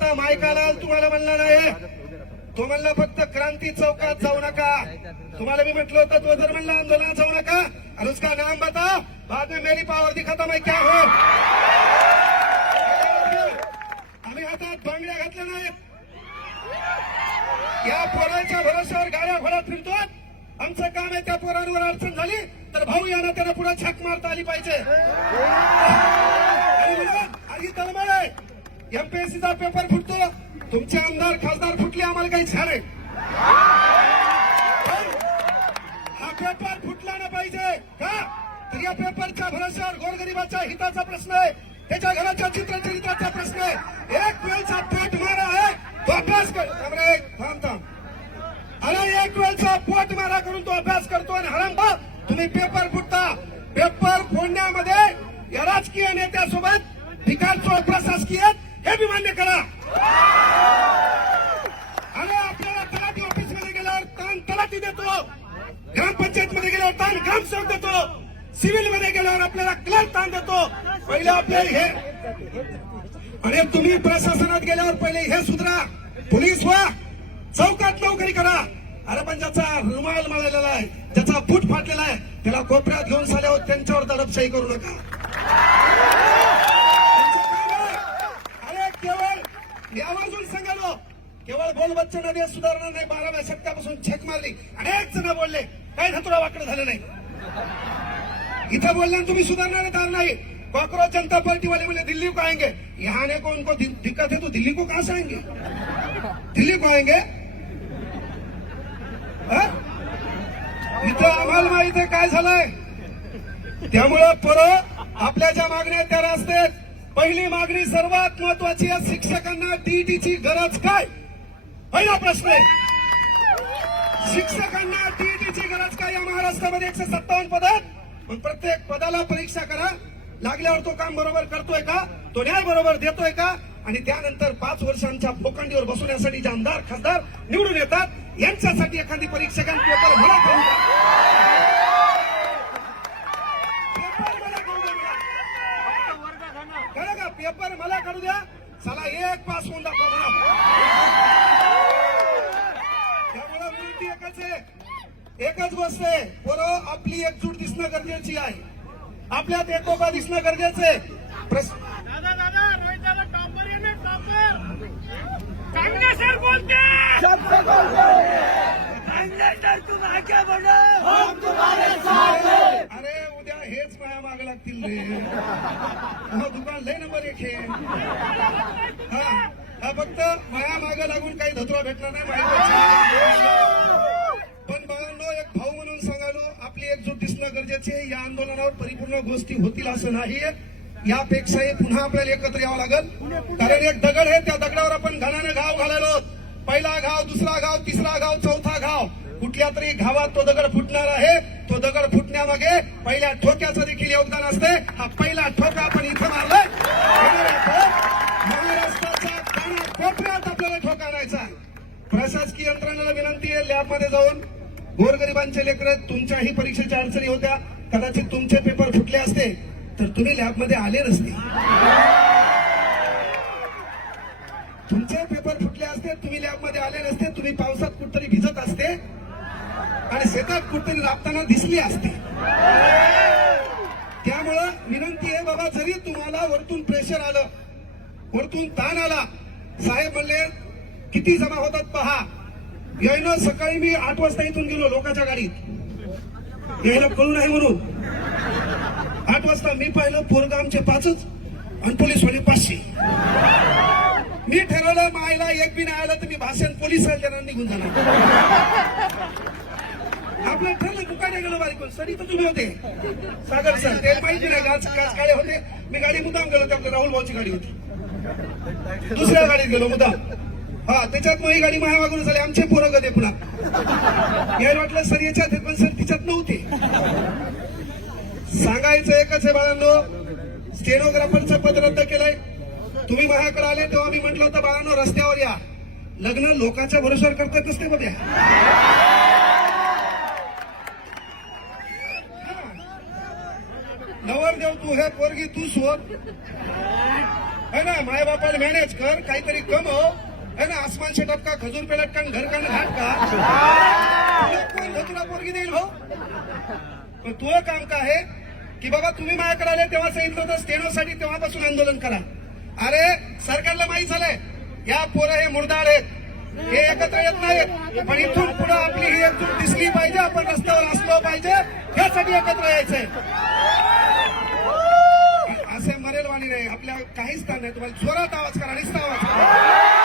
बोलता मायकाला तुम्हाला म्हणला नाही, तो म्हणला फक्त क्रांती चौकात जाऊ नका। तुम्हाला मी म्हटलं होतं तो जर म्हणला आंदोलनात जाऊ नका और उसका नाम बताओ, बाद में मेरी पावर दिखाता मैं क्या हूं। आम्ही हातात बांगड्या घातल्या नाहीत, या पोरांच्या भरोश्यावर गाड्या घोड्यात फिरतो। आमचं काम आहे त्या पोरांवर अडचण झाली तर भाऊ यांना त्यांना पुढे छाक मारता आली पाहिजे। आणि तळमळ आहे, एमपीएससीचा पेपर फुटतो, तुमचे आमदार खासदार फुटले, आम्हाला काही झाले। हा पेपर फुटला ना पाहिजे का? तर या पेपरच्या भरोश्यावर गोरगरिबाच्या हिताचा प्रश्न आहे, त्याच्या घराच्या चित्रचरित्राचा प्रश्न आहे। एक वेळचा पोट मारा आहे तो अभ्यास कर, थांब अरे एक वेळचा पोट मारा करून तो अभ्यास करतो आणि हरामबा तुम्ही पेपर फुटता। पेपर फोडण्यामध्ये या राजकीय नेत्यासोबत भिकारचोळ प्रशासकीय हे बी मान्य करा। अरे आपल्याला तलाठी ऑफिस मध्ये गेल्यावर ताण तलाठी देतो, ग्रामपंचायत मध्ये गेल्यावर ताण ग्रामसेवक देतो, सिव्हिल मध्ये गेल्यावर आपल्याला क्लर्क ताण देतो। पहिले आपले हे आणि तुम्ही प्रशासनात गेल्यावर पहिले हे सुधरा, पोलीस व्हा, चौकात नोकरी करा। अरे पण ज्याचा रुमाल मळलेला आहे, ज्याचा बूट फाटलेला आहे, त्याला कोपऱ्यात घेऊन साल्यावर त्यांच्यावर दडपशाही करू नका। अरे केवळ यावरून सांगालो, केवळ बोल बच्चन नदी सुधारणा नाही, 12व्या शतकापासून छेक मारली, अनेक जण बोलले, काही धतुरा वाकडं झालं नाही। इथं बोलल्यानं तुम्ही सुधारणारेदार नाही। कांग्रेस जनता पार्टी वाले बोले दिल्ली को आएंगे, यहाँ ने को उनको दिक्कत है तो दिल्ली को कहां से आएंगे, दिल्ली को आएंगे। इथं आम्हाला माहित आहे काय झालंय, त्यामुळं परत आपल्या ज्या मागण्या त्या असतात। पहिली मागणी सर्वात महत्वाची आहे, शिक्षकांना टीईटीची गरज काय? पहिला प्रश्न आहे, शिक्षकांना टीईटीची गरज काय? या महाराष्ट्रामध्ये 157 पद आहेत, पण प्रत्येक पदाला परीक्षा करा, लागल्यावर तो काम बरोबर करतोय का, तो न्याय बरोबर देतोय का? आणि त्यानंतर 5 वर्षांच्या भोकांडीवर बसवण्यासाठी जे आमदार खासदार निवडून येतात, यांच्यासाठी एखादी परीक्षकांना पेपर मला करू द्या, पेपर मला करू द्या, कळलं का? पेपर मला करू द्या, चला एक पास होऊन दाखवा मला। त्यामुळे विनंती एकच आहे, एकच गोष्ट आहे, पोरं आपली एकजूट दिसणं गरजेची आहे, आपल्यात एकोपा दिसणं गरजेचं आहे। दादा रोहित दादा टॉपर आहे ना, टॉपर कांग्रेस सर बोलते सबसे कांग्रेस सर तुम आगे बढ़ो हम तुम्हारे साथ हैं। अरे उद्या हेच माया मागे लागतील रे, दुकान लय नंबर 1 आहे। हा फक्त माया मागे लागून काही धतुरा भेटणार नाही पण बाळांनो, एक भाऊ म्हणून सांगालो, आपली एकजूट दिसणं गरजेचे आहे। या आंदोलनावर परिपूर्ण गोष्टी होतील असं नाही, यापेक्षाही पुन्हा आपल्याला एकत्र यावं लागेल। कारण एक दगड आहे, त्या दगडावर आपण घाणाने घाव घालायलो, पहिला घाव, दुसरा घाव, तिसरा घाव, चौथा घाव, कुठल्या तरी घावात तो दगड फुटणार आहे। तो दगड फुटण्यामागे पहिल्या ठोक्याचं देखील योगदान असते। हा पहिला ठोका आपण इथं मारलाय, महाराष्ट्राच्या कानाकोपऱ्यात आपल्याला ठोका आणायचा। प्रशासकीय यंत्रणेला विनंती आहे, लॅबमध्ये जाऊन गोरगरिबांचे लेकर, तुमच्याही परीक्षेच्या अडचणी होत्या, कदाचित तुमचे पेपर फुटले असते तर तुम्ही लॅबमध्ये आले नसते, तुमचे पेपर फुटले असते, तुम्ही लॅबमध्ये आले नसते, तुम्ही पावसात कुठतरी भिजत असते आणि शेतात कुठतरी राबताना दिसली असते। त्यामुळं विनंती आहे बाबा, जरी तुम्हाला वरतून प्रेशर आलं, वरतून ताण आला, साहेब म्हणले किती जमा होतात पहा, यायनं सकाळी मी 8 वाजता इथून गेलो लोकांच्या गाडीत, यायला कळू नाही म्हणून 8 वाजता मी पाहिलं पोरगा आमचे 5च आणि पोलीसवाले 500। मी ठरवलं मायला एक बी नाही आलं तर मी भाषण पोलीस त्यांना निघून जाणार। आपलं ठरलं दुकाने गेलो बारीक सरी तर तुम्ही होते सागर सर, ते माहिती नाही गाच काळे होते, मी गाडी मुद्दाम गेलो, ते आपल्या राहुल भाऊची गाडी होती, दुसऱ्या गाडीत गेलो मुद्दाम, हा त्याच्यात मग ही गाडी माझ्या मागून झाली, आमचे पोरं गदे पुन्हा यायला वाटलं सर याच्यात, पण सर तिच्यात नव्हते। सांगायचं एकच आहे बाळांनो, स्टेनोग्राफरचं पद रद्द केलंय, तुम्ही माझ्याकडे आले तेव्हा मी म्हटलं होतं बाळांनो रस्त्यावर या, लग्न लोकांच्या भरोश्यावर करतात नसते बघ्या, नवरदेव तू हे, पोरगी तू शोध, है ना, माय बापाला मॅनेज कर, काहीतरी कमव, है ना, आसमान से टपका खजूर पे लटकन घर का घाट का कोण तुला पोरगी देईल भाऊ. पण तुझं काम काय आहे की बाबा तुम्ही माझ्याकडे आले तेव्हा सांगितलं होतं स्टेनोसाठी, तेव्हापासून आंदोलन करा. अरे सरकारला माहित झालंय या पोरं हे मुर्दाळ आहेत, हे एकत्र येत नाहीत, पण इथून पुढे आपली ही एकजूट दिसली पाहिजे, आपण रस्त्यावर असलो पाहिजे, यासाठी एकत्र यायचंय. असे मरेल वाणी नाही, आपल्या काहीच स्थान नाही. तुम्हाला जोरात आवाज करा, नुसता आवाज करा.